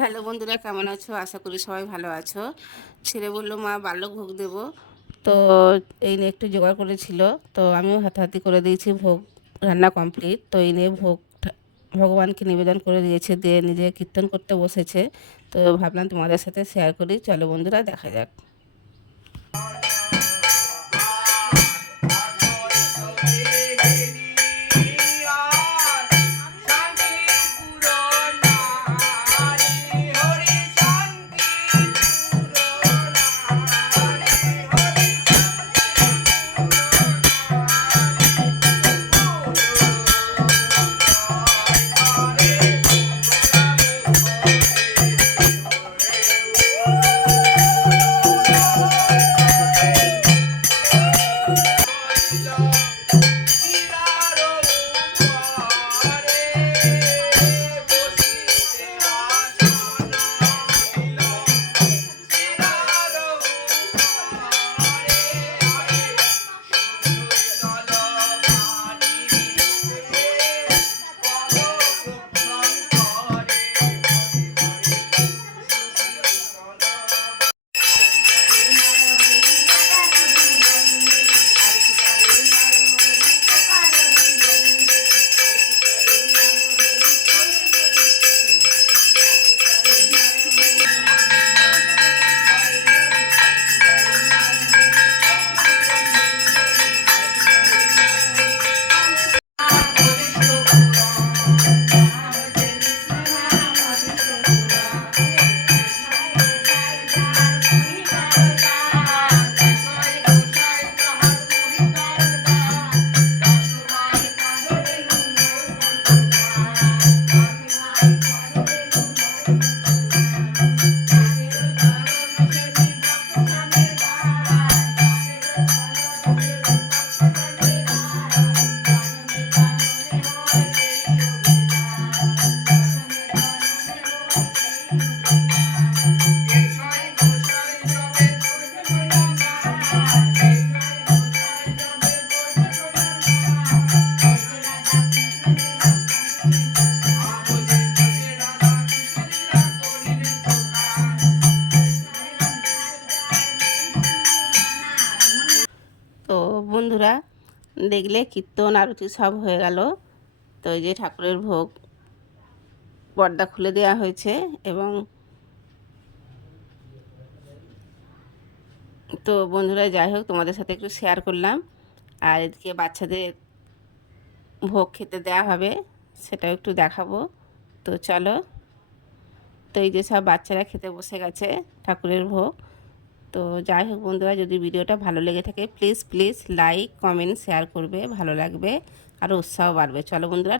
Hello বন্ধুরা, কেমন আছো? আশা করি সবাই ভালো আছো। ছেলে বলল মা বাল্যক ভোগ দেব। তো এই নিয়ে একটু জোগাড় করেছিল, তো আমিও হাতাহাতি করে দিয়েছি। ভোগ রান্না কমপ্লিট। তো এই নিয়ে ভোগ ভগবানকে নিবেদন করে দিয়েছে, দিয়ে নিজে কীর্তন করতে বসেছে। তো ভাবলাম তোমাদের সাথে শেয়ার করি। চলো বন্ধুরা, দেখা যাক। তো বন্ধুরা, দেখলে কীর্তন আরতি সব হয়ে গেল। তো এই যে ঠাকুরের ভোগ পর্দা খুলে দেওয়া হয়েছে, এবং তো বন্ধুরা যাই হোক, তোমাদের সাথে একটু শেয়ার করলাম। আর এদিকে বাচ্চাদের ভোগ খেতে দেওয়া হবে, সেটাও একটু দেখাবো। তো চলো। তো এই যে সব বাচ্চারা খেতে বসে গেছে ঠাকুরের ভোগ। তো যাই হোক বন্ধুরা, যদি ভিডিওটা ভালো লেগে থাকে please please like comment share করবে, ভালো লাগবে আর উৎসাহ বাড়বে। চলো বন্ধুরা।